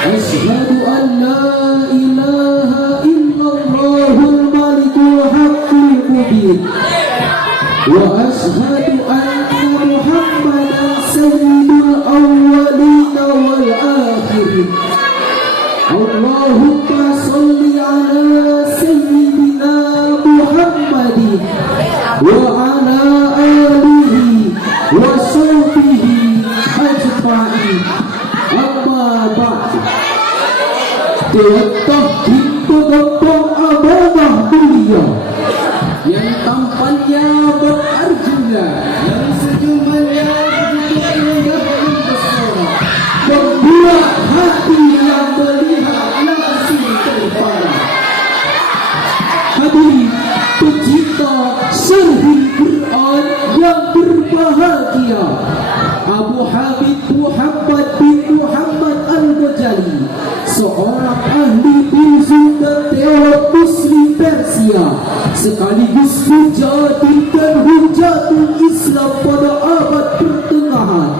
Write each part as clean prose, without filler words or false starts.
Asyhadu an la ilaha illallahul malikul haqqul mubin. Wa asyhadu anna Muhammadan sayyidul awwalin wal akhirin. Allahumma sholli ala sayyidina Muhammadin wa ala alihi wa sahbihi ajma'in. Amma ba'du. Contoh himpunan amanah mulia yang tampannya berarjuna, yang senyumannya begitu indah dan pesona, membuat hati yang melihat langsung terpana. Hadirin pecinta Syarhul Quran yang berbahagia, Abu Hamid Muhammad bin Muhammad Al-Ghazali, seorang ahli filsuf dan teolog Muslim Persia, sekaligus mujaddid dan hujatul Islam pada abad pertengahan,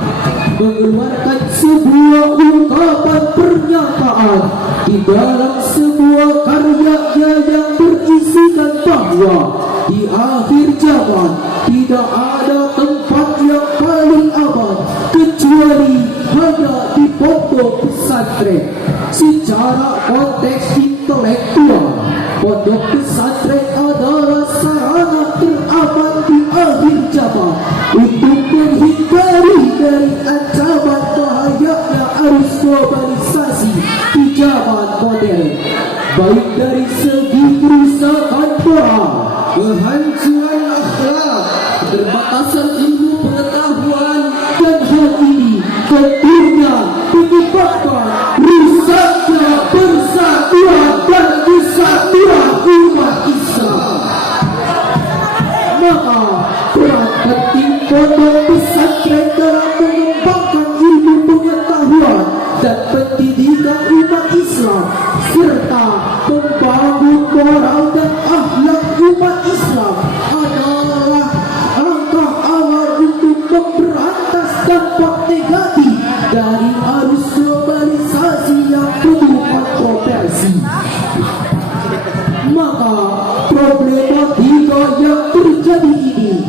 mengeluarkan sebuah ungkapan pernyataan di dalam sebuah karyanya yang berisikan bahwa di akhir zaman tidak ada tempat yang paling aman kecuali hanya di pondok pesantren. Secara konteks intelektual, pondok pesantren adalah sarana teraman di akhir zaman untuk menghindari dari ancaman bahayanya arus globalisasi di zaman modern, baik dari segi kerusakan moral, kehancuran akhlak, keterbatasan ilmu pengetahuan, dan hal ini tentunya menyebabkan rusaknya persatuan dan kesatuan umat Islam. Maka peran penting pondok pesantren dalam mengembangkan ilmu pengetahuan dan pendidikan umat Islam serta membangun moral dan akhlak umat Islam adalah langkah awal untuk memberantas dampak negatif dari arus globalisasi yang penuh kontroversi. Maka problematika yang terjadi ini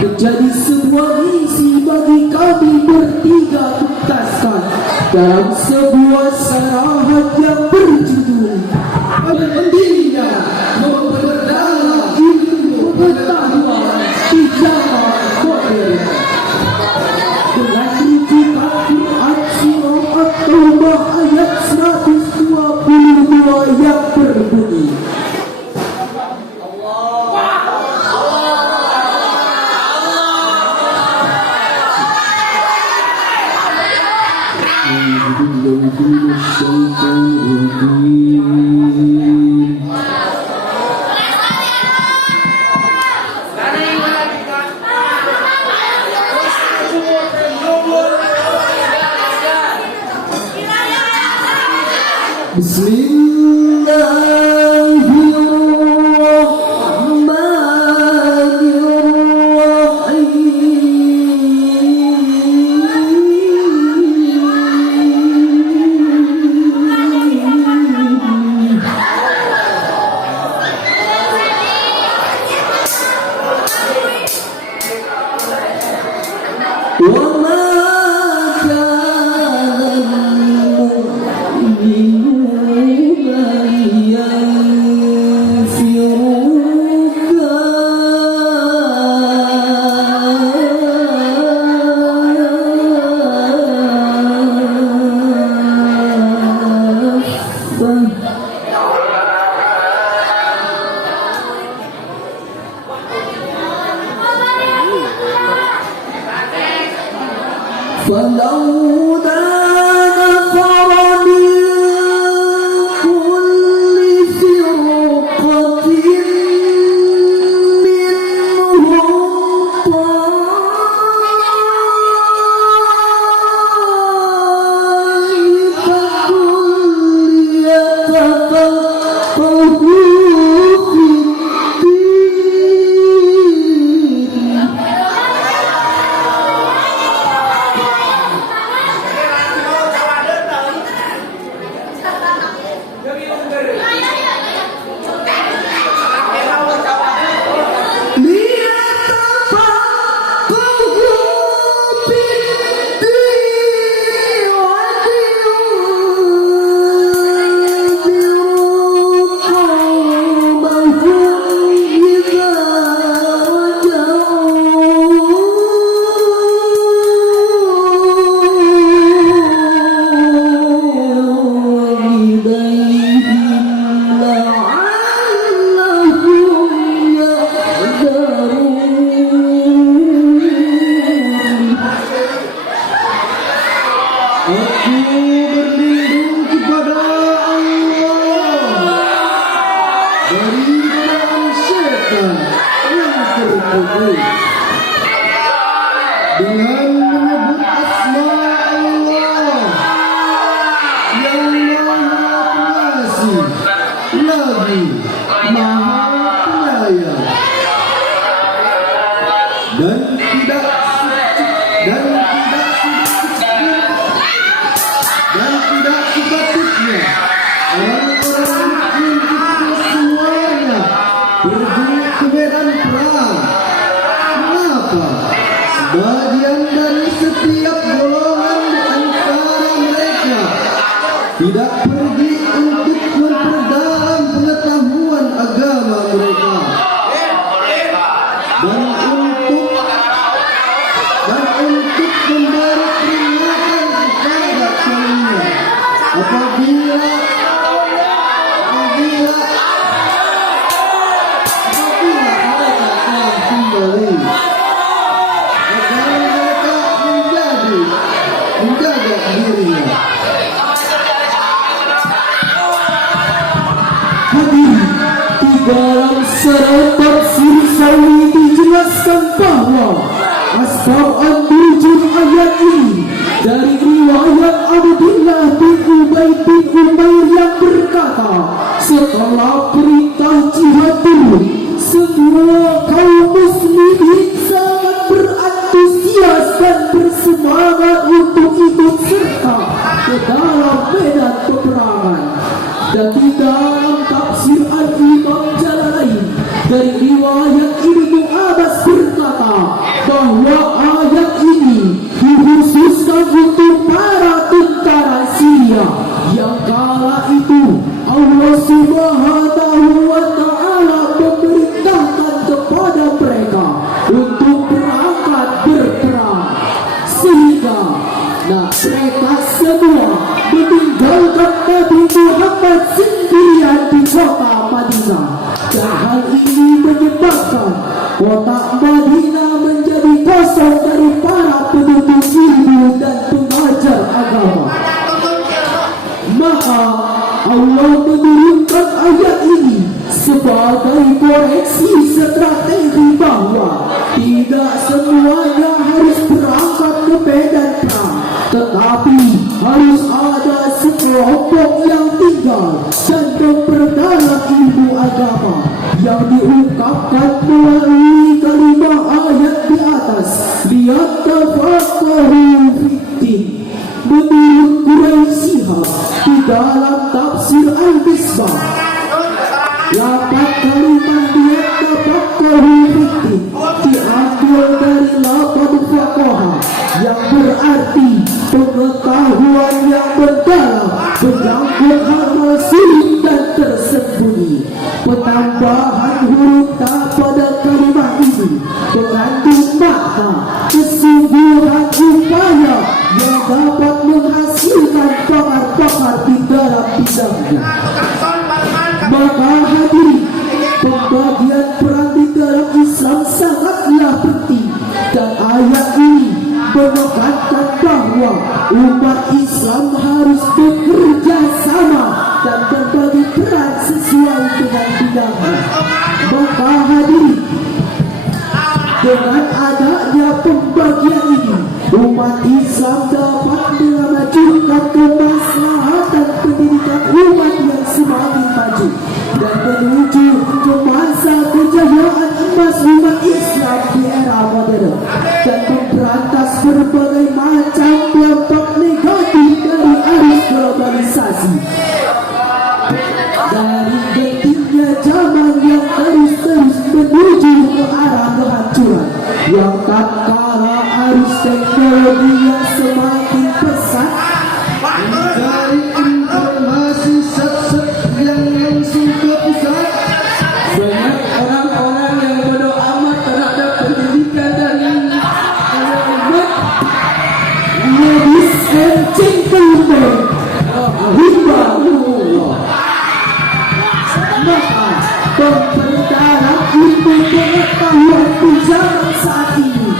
menjadi sebuah misi bagi kami bertiga tuntaskan dalam sebuah sarahan yang berjudul pentingnya memperdalam ilmu pengetahuan di zaman modern, dengan rujukan Quran surah At-Taubah ayat 122 yang berbunyi, Al-Ghani Maha Penyayang, dan tidak sepatutnya orang-orang yang semuanya pergi ke medan perang. Mengapa sebagian dari setiap golongan di antara mereka tidak pergi untuk memperdalam pengetahuan agama mereka dan untuk memberi peringatan kepada kalinya apabila mereka telah kembali, agar mereka menjaga dirinya. Di dalam serentak Sirsawi dijelaskan bahwa asbab nuzul ayat ini dari riwayat Abdullah bin Ubay bin Umair yang berkata, setelah perintah jihad turun, semua kaum muslimin sangat berantusias dan bersemangat untuk ikut serta ke dalam medan peperangan. Dan di dalam tafsir Al-Imam Jalalain dari riwayat Ibnu Abbas berkata bahwa ayat ini dikhususkan untuk para tentara Syria yang kala itu Allah Subhanahu wa Ta'ala memerintahkan kepada mereka untuk berangkat berperang, sehingga mereka semua meninggalkan Nabi Muhammad sendirian di kota Madinah. Dan hal ini menyebabkan kota Madinah menjadi kosong dari para penuntut ilmu dan pengajar agama. Maka Allah menurunkan ayat ini sebagai koreksi strategi bahwa tidak semuanya harus berangkat ke medan perang, tetapi harus ada sekelompok yang tinggal dan memperdalam ilmu agama yang diungkapkan melalui kalimat ayat di atas, liyatafaqahu fiddin. Menurut Quraisyihah di dalam tafsir Al-Misbah, lapan kalimat liyatafaqahu fiddin diambil dari lapan faqaha yang berarti pengetahuan yang mendalam menyangkut hal rasul dan tersembunyi. Penambahan huruf ta pada kalimat ini mengandung makna kesungguhan upaya yang dapat menghasilkan pakar-pakar di dalam bidangnya. Maka hadirin, pembagian peran di dalam Islam sangatlah penting, dan ayat ini menekankan bahwa umat Islam harus bekerja sama dan berbagi peran sesuai dengan bidangnya. Maka hadirin, dengan adanya pembagian ini, umat Islam dapat memajukan kemaslahatan pendidikan umat yang semakin maju dan menuju ke masa kejayaan emas umat Islam di era modern, dan memberantas berbagai macam dampak negatif dari arus globalisasi. Dari gentingnya zaman yang terus menuju ke arah kehancuran, yang tak kalah arus teknologi yang semakin pesat, dari informasi sat-sat yang langsung ke pusat, banyak orang-orang yang bodoh amat terhadap pendidikan dan agama. Ladies and gentlemen, rahimahullah. Maka pembenaran ilmu pengetahuan di zaman saat ini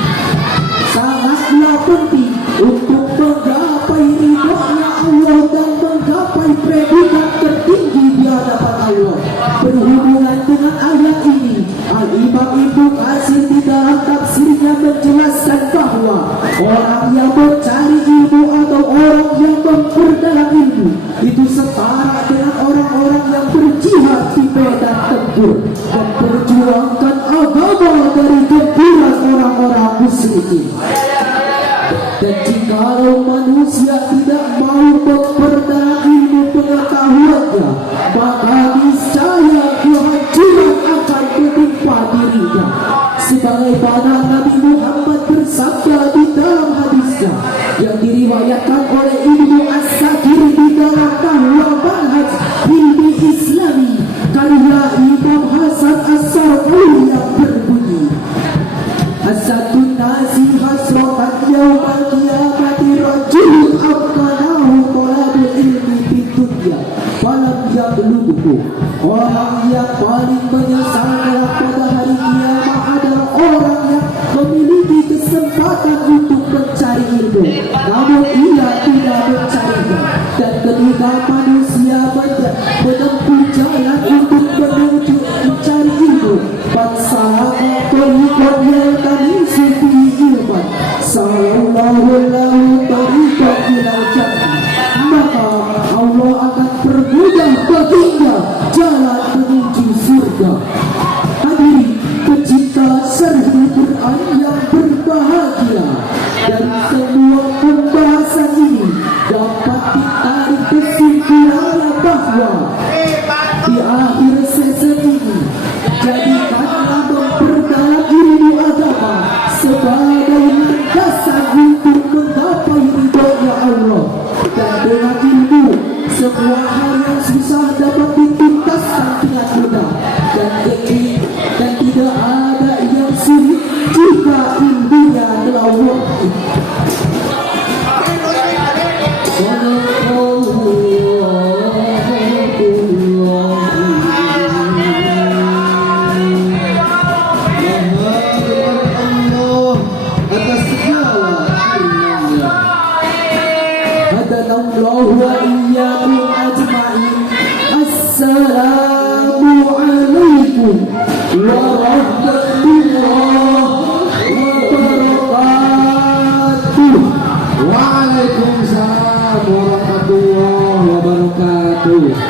tempur dan perjuangkan agama dari gempuran orang-orang musyrikin. Dan jikalau manusia tidak mau memperdalam ilmu pengetahuannya, maka niscaya kehancuran akan menimpa dirinya. Sebagaimana Nabi Muhammad bersabda di dalam hadisnya yang diriwayatkan oleh Ibnu As-Sakir di dalam Nahwa Manhaj Ilmi Islami karya Imam Hasan As-Sarqawi yang berbunyi, Asatun nasi hasratan yawmal qiyamati rajulun amkanahu talabul ilmi fid dunya falam yablughu. Orang yang paling menyesal pada hari kiamat adalah orang yang memiliki kesempatan untuk mencari ilmu, namun ia tidak mencarinya. Dan ketika manusia menempuh jalan untuk menuju mencari ilmu, bangsa berikut yang kami sufi ilman sallallahu lahu tariqan ilal jannah, maka Allah akan permudah baginya jalan menuju surga. Hadirin pecinta syarhi Quran yang berbahagia, dari semua pembahasan ini dapat ditarik kesimpulannya bahwa di akhir sesi ini jadikanlah memperdalam ilmu agama sebagai landasan untuk menggapai ridhonya Allah. Dan dengan ilmu, semua hal yang susah dapat dituntaskan dengan mudah, dan tidak ada yang sulit jika ilmunya telah wahyu. Assalamualaikum warahmatullahi wabarakatuh. Waalaikumsalam warahmatullahi wabarakatuh.